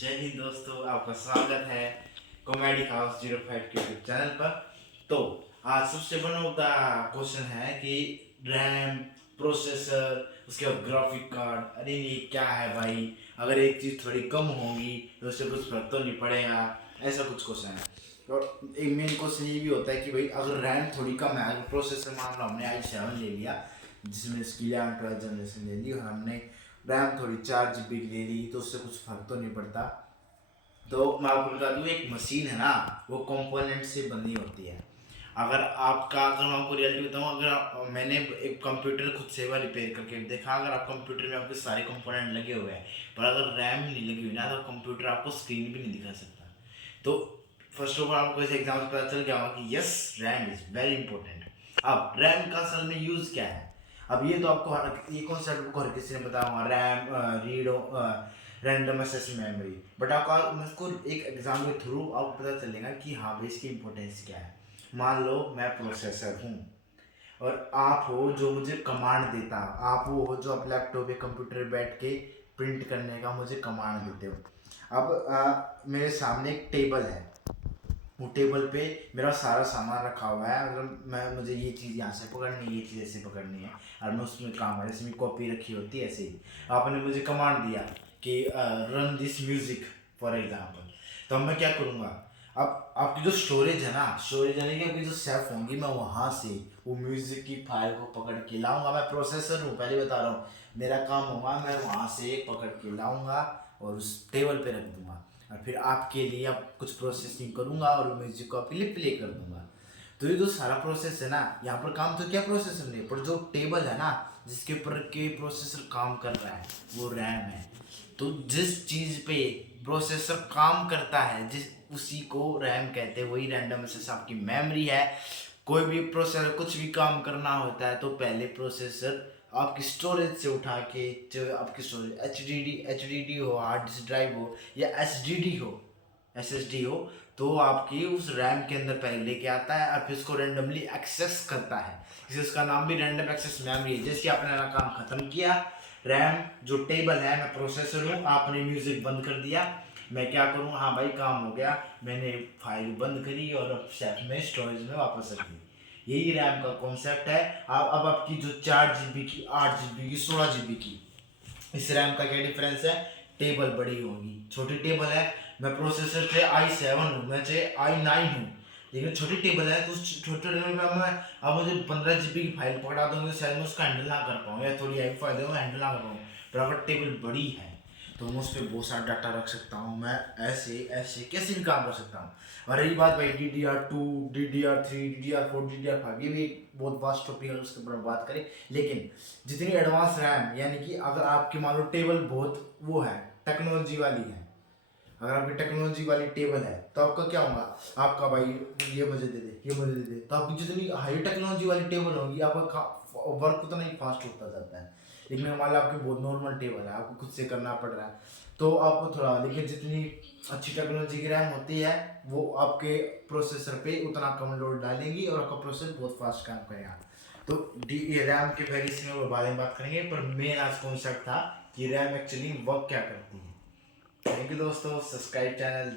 जय हिंद दोस्तों, आपका स्वागत है कॉमेडी हाउस 05 के यूट्यूब चैनल पर। तो आज सबसे वन ऑफ द क्वेश्चन है कि रैम, प्रोसेसर, उसके बाद ग्राफिक कार्ड, अरे ये क्या है भाई, अगर एक चीज़ थोड़ी कम होगी तो उससे कुछ फर्क तो नहीं पड़ेगा, ऐसा कुछ क्वेश्चन है। और एक मेन क्वेश्चन ये भी होता है कि भाई अगर रैम थोड़ी कम है, अगर प्रोसेसर मान लो हमने i7 ले लिया जिसमें इसकी 12 जनरेशन ले ली और हमने रैम थोड़ी 4 GB की ले ली तो उससे कुछ फर्क तो नहीं पड़ता। तो मैं आपको बता दूँ, एक मशीन है ना, वो कंपोनेंट से बनी होती है। अगर मैं आपको रियलिटी बताऊँ, मैंने एक कंप्यूटर खुद से रिपेयर करके देखा, अगर आप कंप्यूटर में आपके सारे कंपोनेंट लगे हुए हैं पर अगर रैम नहीं लगी हुई ना तो कंप्यूटर आपको स्क्रीन भी नहीं दिखा सकता। तो फर्स्ट ऑफ ऑल आपको इस एग्जाम्पल पता चल गया होगा कि yes, RAM is very important. अब रैम का असल में यूज़ क्या है? अब ये तो आपको ये कॉन्सेप्ट को हर किसी ने बताया होगा, RAM read random access memory. But आपको उसको एक एग्जाम के थ्रू आपको पता चलेगा कि हाँ भाई इसकी इंपॉर्टेंस क्या है। मान लो मैं प्रोसेसर हूँ और आप हो जो मुझे कमांड देता, आप वो हो जो आप लैपटॉप या कंप्यूटर बैठ के प्रिंट करने का मुझे कमांड देते हो। अब मेरे सामने एक टेबल है, वो टेबल पे मेरा सारा सामान रखा हुआ है। अगर मुझे ये चीज़ यहाँ से पकड़नी है, ये चीज़ ऐसे पकड़नी है और मैं उसमें काम जैसे मेरी कॉपी रखी होती है ऐसे ही आपने मुझे कमांड दिया कि run this music for example. तो अब मैं क्या करूँगा, अब आपकी जो स्टोरेज है ना, स्टोरेज यानी कि आपकी जो सेफ होंगी, मैं वहाँ से वो म्यूज़िक की फाइल को पकड़ के लाऊंगा। मैं प्रोसेसर हूँ, पहले बता रहा हूँ, मेरा काम होगा मैं वहाँ से पकड़ के लाऊंगा और उस टेबल पे रख दूंगा और फिर आपके लिए अब कुछ प्रोसेसिंग करूंगा और म्यूजिक को प्ले कर दूंगा। तो ये जो सारा प्रोसेस है ना, यहाँ पर काम तो क्या प्रोसेसर नहीं पर जो टेबल है ना जिसके ऊपर के प्रोसेसर काम कर रहा है वो रैम है। तो जिस चीज़ पे प्रोसेसर काम करता है जिस उसी को रैम कहते हैं, वही रैंडम एक्सेस आपकी मेमोरी है। कोई भी प्रोसेसर कुछ भी काम करना होता है तो पहले प्रोसेसर आपकी स्टोरेज से उठा के, जो आपकी स्टोरेज एच डी डी हो, हार्ड डिस्क ड्राइव हो या एस एस डी हो, तो आपकी उस रैम के अंदर पहले लेके आता है और फिर उसको रेंडमली एक्सेस करता है। इसलिए उसका नाम भी रैंडम एक्सेस मेमोरी है। जैसे आपने अपना काम खत्म किया, रैम जो टेबल है, मैं प्रोसेसर हूँ, आपने म्यूजिक बंद कर दिया, मैं क्या करूँ, हाँ भाई काम हो गया, मैंने फाइल बंद करी और अब सेफ में स्टोरेज में वापस रख दी। यही रैम का कॉन्सेप्ट है। अब आपकी जो 4 GB की, 8 GB की, 16 GB की, इस रैम का क्या डिफरेंस है? टेबल बड़ी होगी, छोटी टेबल है। मैं प्रोसेसर से i7 हूँ, मैं चाहे i9 हूँ, लेकिन छोटी टेबल है तो उस छोटे टेबल में मैं अब मुझे 15 GB की फाइल पकड़ा दूंगी, शायद मैं उसका हैंडल ना कर पाऊँ या थोड़ी हाई फाइल है हैंडल ना कर पाऊँ। पर अगर टेबल बड़ी है तो मैं उस पर बहुत सारा डाटा रख सकता हूँ, मैं ऐसे ऐसे कैसे भी काम कर सकता हूँ। और रही बात भाई DDR2, DDR3, DDR4, DDR5, ये भी एक बहुत वास्ट टॉपिक है, उसके ऊपर बात करें। लेकिन जितनी एडवांस रैम, यानी कि अगर आपकी मान लो टेबल बहुत वो है, टेक्नोलॉजी वाली है, अगर आपकी टेक्नोलॉजी वाली टेबल है तो आपका क्या होगा, आपका भाई ये मुझे दे दे, ये मुझे दे दे, तो आपकी जितनी हाई टेक्नोलॉजी वाली टेबल होगी आपका वर्क उतना ही फास्ट होता जाता है। लेकिन मान लो आपकी बहुत नॉर्मल टेबल है, आपको खुद से करना पड़ रहा है तो आपको थोड़ा, लेकिन जितनी अच्छी टेक्नोलॉजी की रैम होती है वो आपके प्रोसेसर पे उतना कम लोड डालेगी और आपका प्रोसेसर बहुत फास्ट काम करेगा। तो डी रैम के वेरिएशन में बारे में बात करेंगे, पर मेन आज कॉन्सेप्ट था कि रैम एक्चुअली वर्क क्या करती है। थैंक यू दोस्तों, सब्सक्राइब चैनल